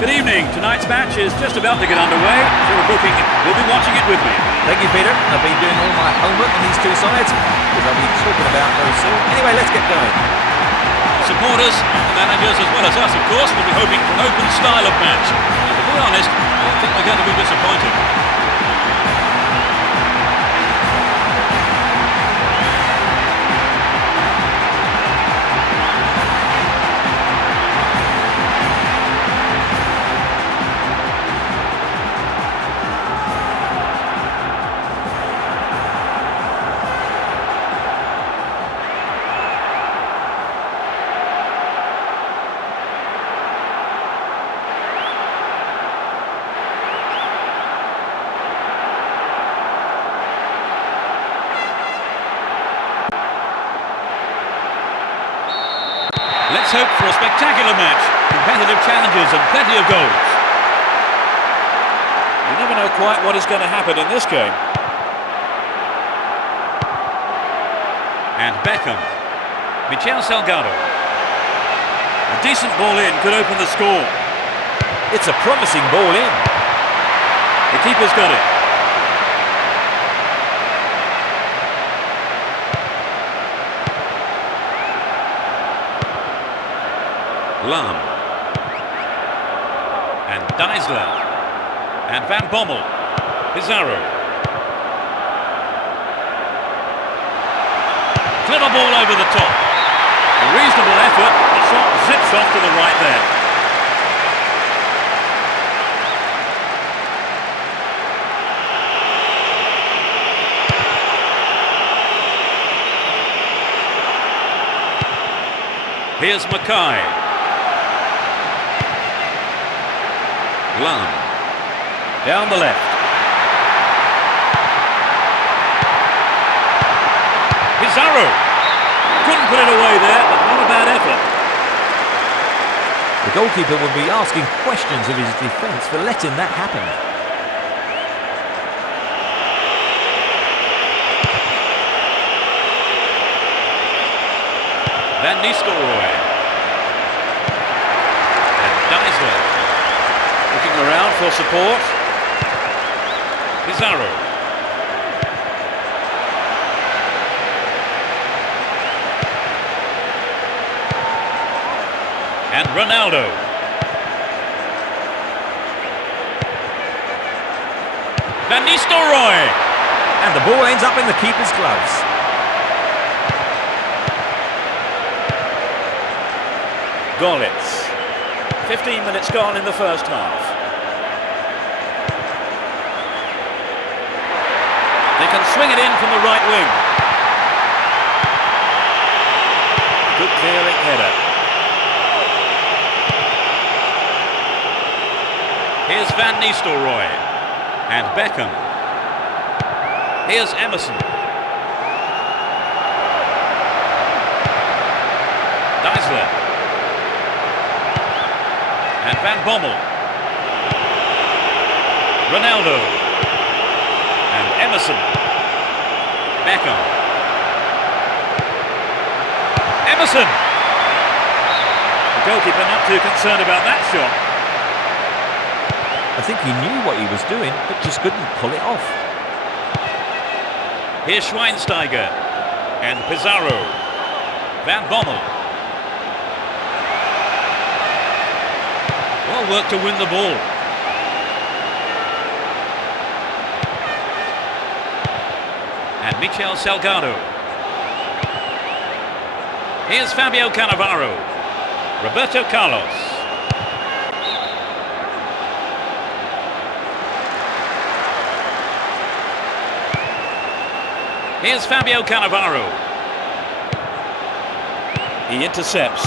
Good evening. Tonight's match is just about to get underway, so the booking will be watching it with me. Thank you, Peter. I've been doing all my homework on these two sides, because I'll be talking about those soon. Anyway, let's get going. Supporters and the managers, as well as us, of course, will be hoping for an open style of match. And to be honest, I don't think we're going to be disappointed. Let's hope for a spectacular match, competitive challenges and plenty of goals. You never know quite what is going to happen in this game. And Beckham. Michel Salgado. A decent ball in could open the score. It's a promising ball in. The keeper's got it. Lam and Deisler and Van Bommel. Pizarro. Clever ball over the top. A reasonable effort. The shot zips off to the right there. Here's Mackay. Lam. Down the left. Pizarro. Couldn't put it away there, but not a bad effort. The goalkeeper would be asking questions of his defence for letting that happen. Van Nistelrooy. And Deisler. Looking around for support. Pizarro. And Ronaldo. Van Nistelrooy. And the ball ends up in the keeper's gloves. Gollitz. 15 minutes gone in the first half. They can swing it in from the right wing. Good clearing header. Here's Van Nistelrooy. And Beckham. Here's Emerson. Deisler. And Van Bommel. Ronaldo. And Emerson. Beckham. Emerson. The goalkeeper not too concerned about that shot. I think he knew what he was doing, but just couldn't pull it off. Here's Schweinsteiger. And Pizarro. Van Bommel. Well worked to win the ball. And Michel Salgado. Here's Fabio Cannavaro. Roberto Carlos. Here's Fabio Cannavaro. He intercepts.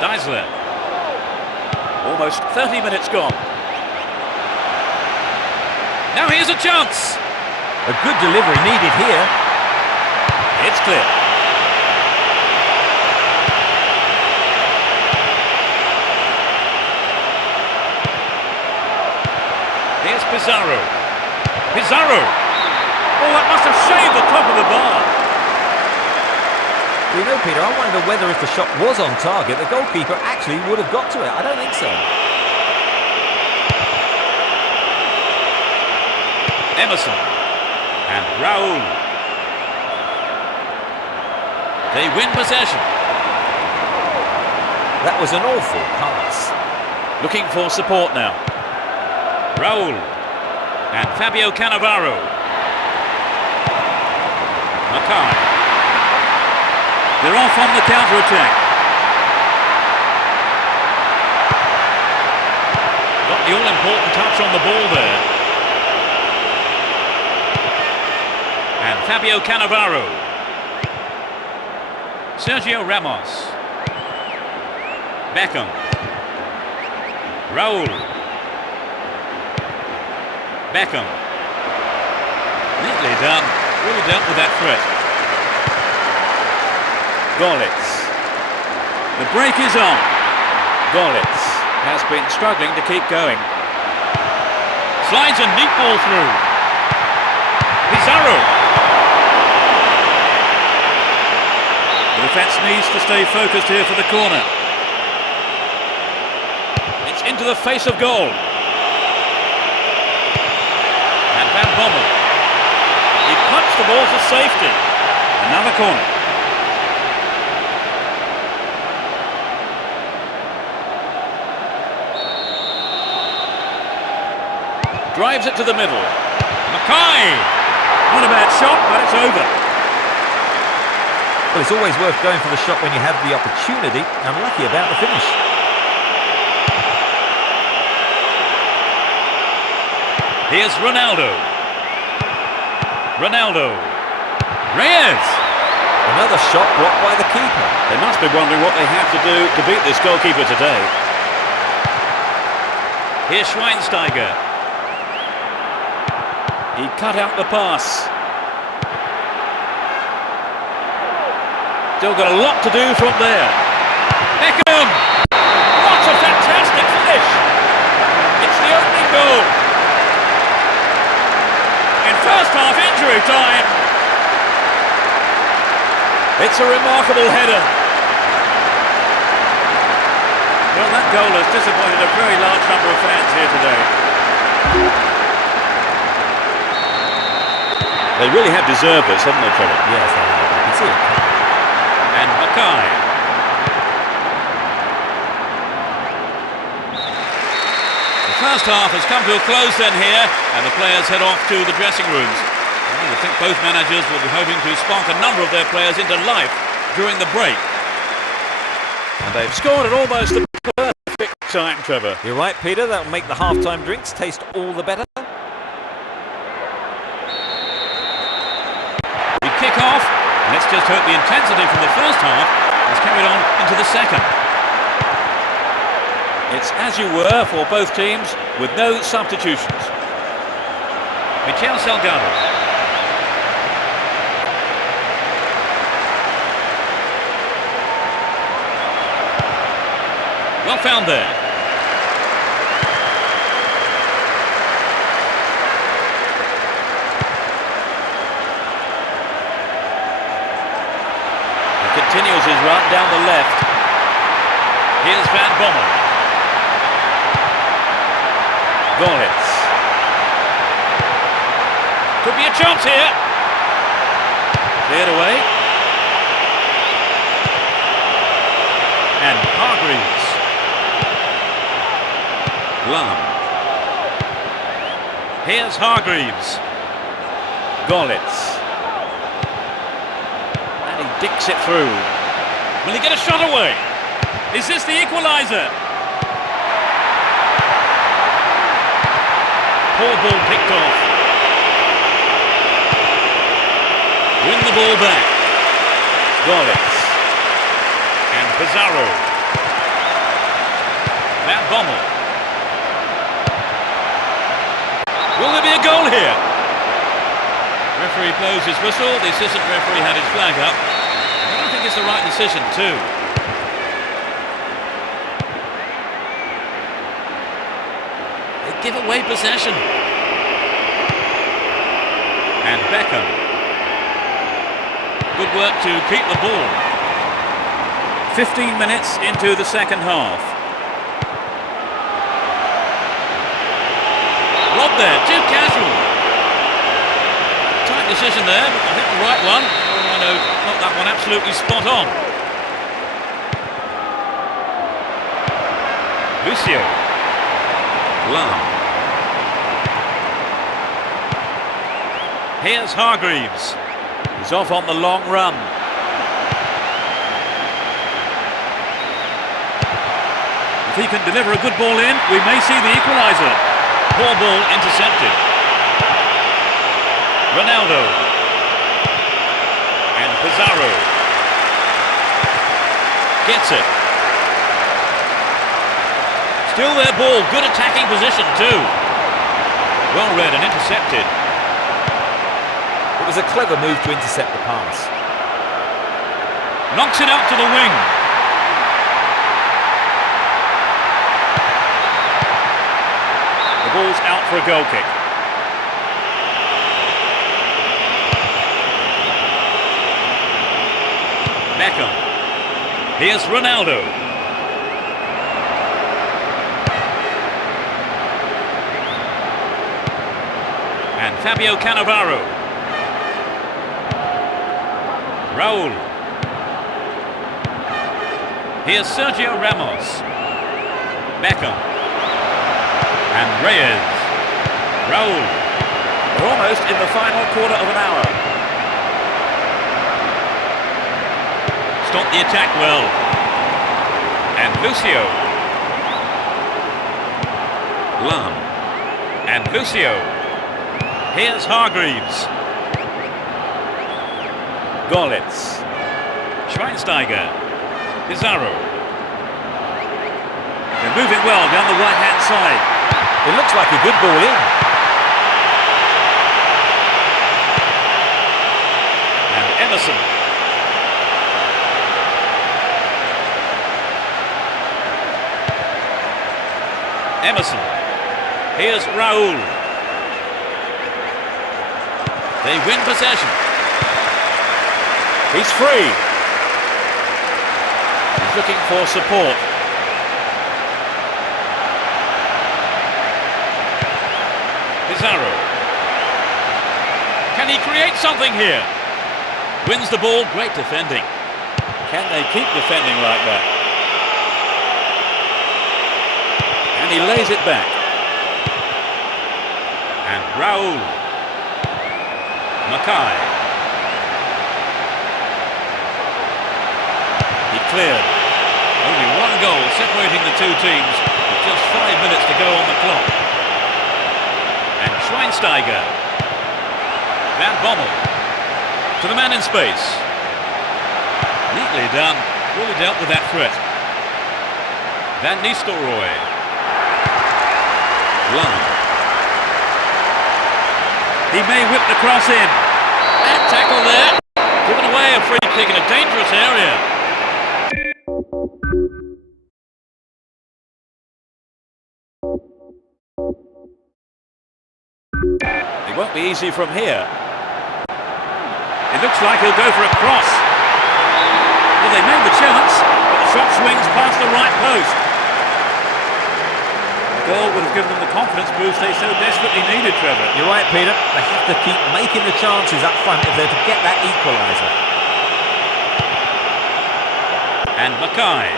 Deisler. Almost 30 minutes gone. Now here's a chance. A good delivery needed here. It's clear. Here's Pizarro. Pizarro. Oh, that must have shaved the top of the bar. You know, Peter, I wonder whether if the shot was on target, the goalkeeper actually would have got to it. I don't think so. Emerson. And Raul. They win possession. That was an awful pass. Looking for support now. Raul. And Fabio Cannavaro. Mackay. They're off on the counter-attack. Got the all-important touch on the ball there. And Fabio Cannavaro. Sergio Ramos. Beckham. Raul. Beckham. Neatly done. Really dealt with that threat. Gollitz. The break is on. Gollitz has been struggling to keep going. Slides a neat ball through. Pizarro. The defence needs to stay focused here for the corner. It's into the face of goal. And Van Bommel. He punched the ball to safety. Another corner. Drives it to the middle. Mackay! Not a bad shot, but it's over. Well, it's always worth going for the shot when you have the opportunity. Unlucky about the finish. Here's Ronaldo. Ronaldo. Reyes! Another shot blocked by the keeper. They must be wondering what they have to do to beat this goalkeeper today. Here's Schweinsteiger. He cut out the pass. Still got a lot to do from there. Beckham! What a fantastic finish! It's the opening goal. In first half injury time. It's a remarkable header. Well, that goal has disappointed a very large number of fans here today. They really have deserved this, haven't they, Trevor? Yes, they have. I can see it. And Mackay. The first half has come to a close then here, and the players head off to the dressing rooms. I think both managers will be hoping to spark a number of their players into life during the break. And they've scored at almost the perfect time, Trevor. You're right, Peter. That'll make the half-time drinks taste all the better. We kick off. Let's just hope the intensity from the first half is carried on into the second. It's as you were for both teams, with no substitutions. Michel Salgado. Well found there. He continues his run down the left. Here's Van Bommel. Gollitz. Could be a chance here. Cleared away. And Hargreaves. Lam. Here's Hargreaves. Gollitz. Dicks it through. Will he get a shot away? Is this the equaliser? Poor ball picked off. Win the ball back. Gollitz. And Pizarro. Van Bommel. Will there be a goal here? Referee blows his whistle. The assistant referee had his flag up. I don't think it's the right decision too. They give away possession. And Beckham. Good work to keep the ball. 15 minutes into the second half. Rob there, too casual. Tight decision there, but I think the right one. Oh, no, not that one, absolutely spot on. Lucio. Lam. Here's Hargreaves. He's off on the long run. If he can deliver a good ball in, we may see the equaliser. Poor ball intercepted. Ronaldo. And Pizarro. Gets it. Still their ball. Good attacking position too. Well read and intercepted. It was a clever move to intercept the pass. Knocks it out to the wing. The ball's out for a goal kick. Beckham. Here's Ronaldo. And Fabio Cannavaro. Raul. Here's Sergio Ramos. Beckham. And Reyes. Raul. We're almost in the final quarter of an hour. Stop the attack well. And Lucio. Lam. And Lucio. Here's Hargreaves. Gollitz. Schweinsteiger. Pizarro. They're moving well down the right-hand side. It looks like a good ball in. And Emerson. Emerson. Here's Raul. They win possession. He's free. He's looking for support. Pizarro. Can he create something here? Wins the ball, great defending. Can they keep defending like that? And he lays it back. And Raul. Mackay. He cleared. Only one goal separating the two teams with just 5 minutes to go on the clock. And Schweinsteiger. Van Bommel. To the man in space. Neatly done. Really dealt with that threat. Van Nistelrooy. Lam. He may whip the cross in. Bad tackle there. Given away a free kick in a dangerous area. It won't be easy from here. It looks like he'll go for a cross. Well, they made the chance, but the shot swings past the right post. The goal would have given them the confidence boost they so desperately needed, Trevor. You're right, Peter. They have to keep making the chances up front if they're to get that equaliser. And Mackay.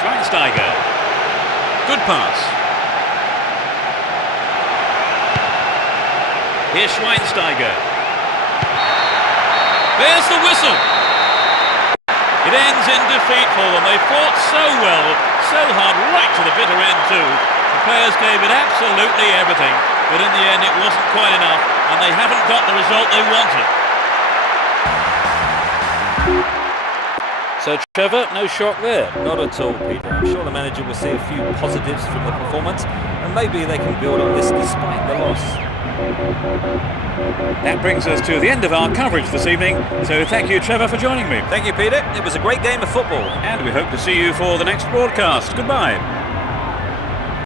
Schweinsteiger. Good pass. Here's Schweinsteiger. There's the whistle. It ends in defeat for them. They fought so well, so hard, right to the bitter end too. The players gave it absolutely everything, but in the end it wasn't quite enough, and they haven't got the result they wanted. So Trevor, no shock there? Not at all, Peter. I'm sure the manager will see a few positives from the performance, and maybe they can build on this despite the loss. That brings us to the end of our coverage this evening, so thank you, Trevor, for joining me. Thank you, Peter. It was a great game of football. And we hope to see you for the next broadcast. Goodbye.